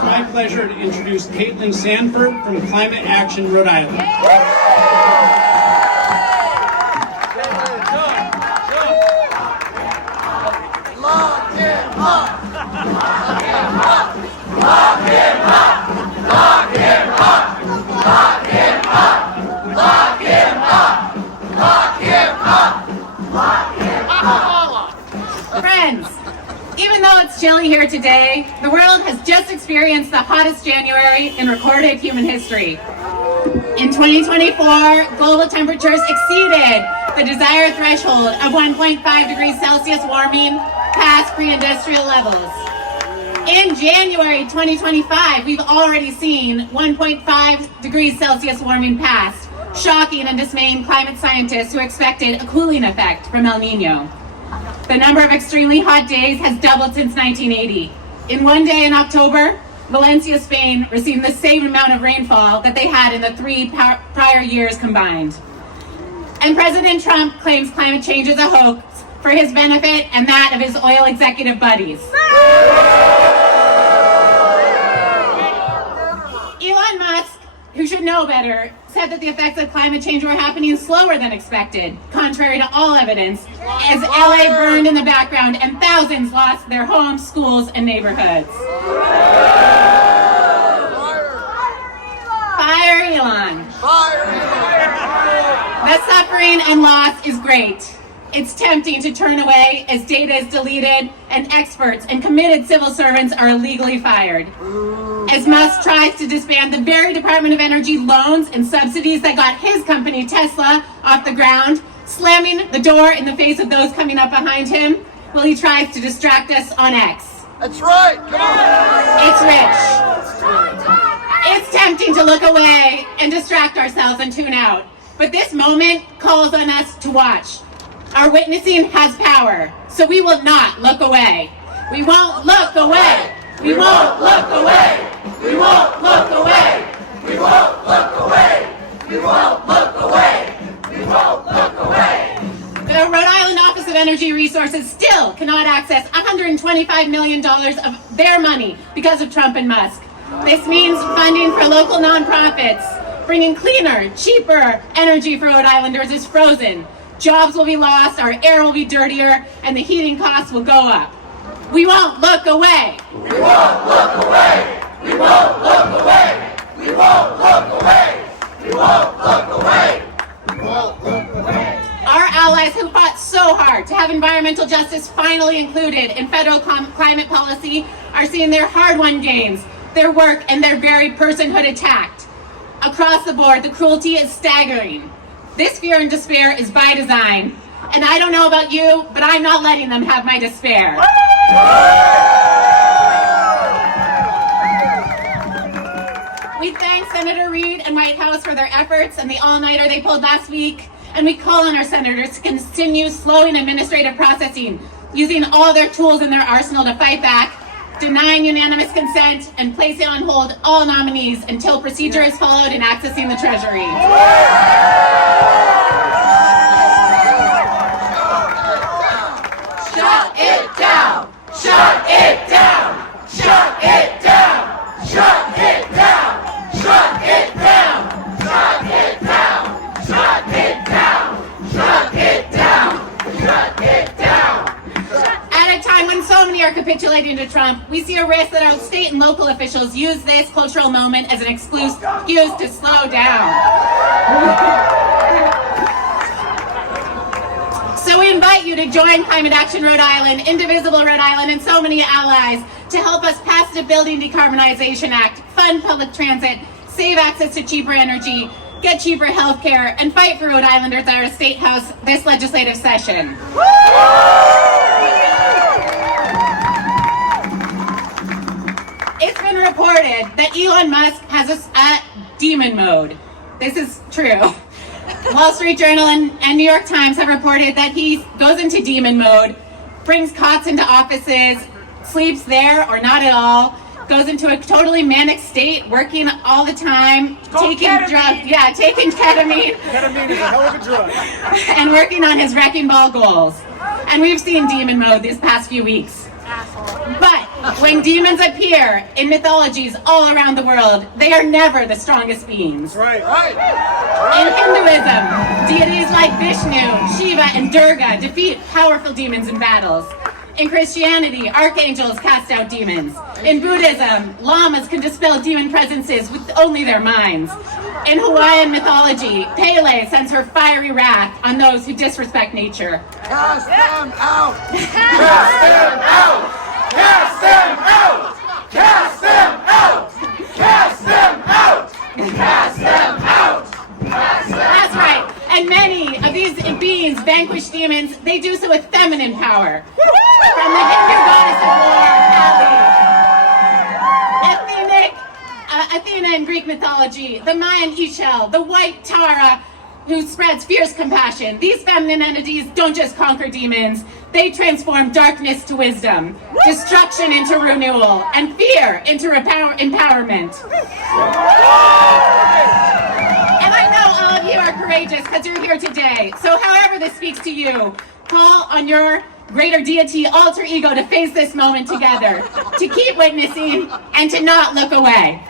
it's my pleasure to introduce Sanford from Climate Action, Rhode Island. Lock him up! Lock him up! Lock him up! Lock him up! Lock him up! Lock him up! Lock him up! Lock him up! Friends, even though it's chilly here today, the world has just experienced the hottest January in recorded human history. In 2024, global temperatures exceeded the desired threshold of 1.5 degrees Celsius warming past pre-industrial levels. In January 2025, we've already seen 1.5 degrees Celsius warming past, shocking and dismaying climate scientists who expected a cooling effect from El Nino. The number of extremely hot days has doubled since 1980. In one day in October, Valencia, Spain received the same amount of rainfall that they had in the 3 prior years combined. And President Trump claims climate change is a hoax for his benefit and that of his oil executive buddies. Elon Musk, who should know better, said that the effects of climate change were happening slower than expected, contrary to all evidence, as LA burned in the background and thousands lost their homes, schools, and neighborhoods. Fire Elon! Fire Elon! The suffering and loss is great. It's tempting to turn away as data is deleted and experts and committed civil servants are illegally fired. As Musk tries to disband the very Department of Energy loans and subsidies that got his company Tesla off the ground, slamming the door in the face of those coming up behind him, while he tries to distract us on X. That's right! Come on! It's rich. It's tempting to look away and distract ourselves and tune out. But this moment calls on us to watch. Our witnessing has power, so we will not look away. We won't look away. We won't look away! We won't look away! We won't look away! We won't look away! We won't look away! The Rhode Island Office of Energy Resources still cannot access $125 million of their money because of Trump and Musk. This means funding for local nonprofits, bringing cleaner, cheaper energy for Rhode Islanders is frozen. Jobs will be lost, our air will be dirtier, and the heating costs will go up. We won't look away. We won't look away. We won't look away. We won't look away. We won't look away. We won't look away. Our allies who fought so hard to have environmental justice finally included in federal climate policy are seeing their hard-won gains, their work, and their very personhood attacked. Across the board, the cruelty is staggering. This fear and despair is by design. And I don't know about you, but I'm not letting them have my despair. We thank Senator Reid and White House for their efforts and the all-nighter they pulled last week. And we call on our senators to continue slowing administrative processing, using all their tools in their arsenal to fight back, denying unanimous consent, and placing on hold all nominees until procedure is followed in accessing the Treasury. Shut it down! Shut it down! Shut it down! Shut it down! Shut it down! Shut it down! Shut it down! Shut it down! Shut it down! At a time when so many are capitulating to Trump, we see a risk that our state and local officials use this cultural moment as an excuse to slow down. So we invite you to join Climate Action Rhode Island, Indivisible Rhode Island, and so many allies to help us pass the Building Decarbonization Act, fund public transit, save access to cheaper energy, get cheaper health care, and fight for Rhode Islanders at our State House this legislative session. It's been reported that Elon Musk has a demon mode. This is true. Wall Street Journal and New York Times have reported that he goes into demon mode, brings cots into offices, sleeps there or not at all, goes into a totally manic state, working all the time, taking ketamine. Ketamine is a hell of a drug. And working on his wrecking ball goals. And we've seen demon mode these past few weeks. But When demons appear in mythologies all around the world, they are never the strongest beings. Right. In Hinduism, deities like Vishnu, Shiva, and Durga defeat powerful demons in battles. In Christianity, archangels cast out demons. In Buddhism, lamas can dispel demon presences with only their minds. In Hawaiian mythology, Pele sends her fiery wrath on those who disrespect nature. Cast them out! Cast them out! Cast them out! Cast them out! Cast them out! Cast them out! That's right. And many of these beings vanquish demons. They do so with feminine power. From the Hindu goddess of war, Kali. Athena in Greek mythology, the Mayan Ixchel, the white Tara, who spreads fierce compassion. These feminine entities don't just conquer demons, they transform darkness to wisdom, destruction into renewal, and fear into empowerment. And I know all of you are courageous because you're here today. So however this speaks to you, call on your greater deity alter ego to face this moment together, to keep witnessing, and to not look away.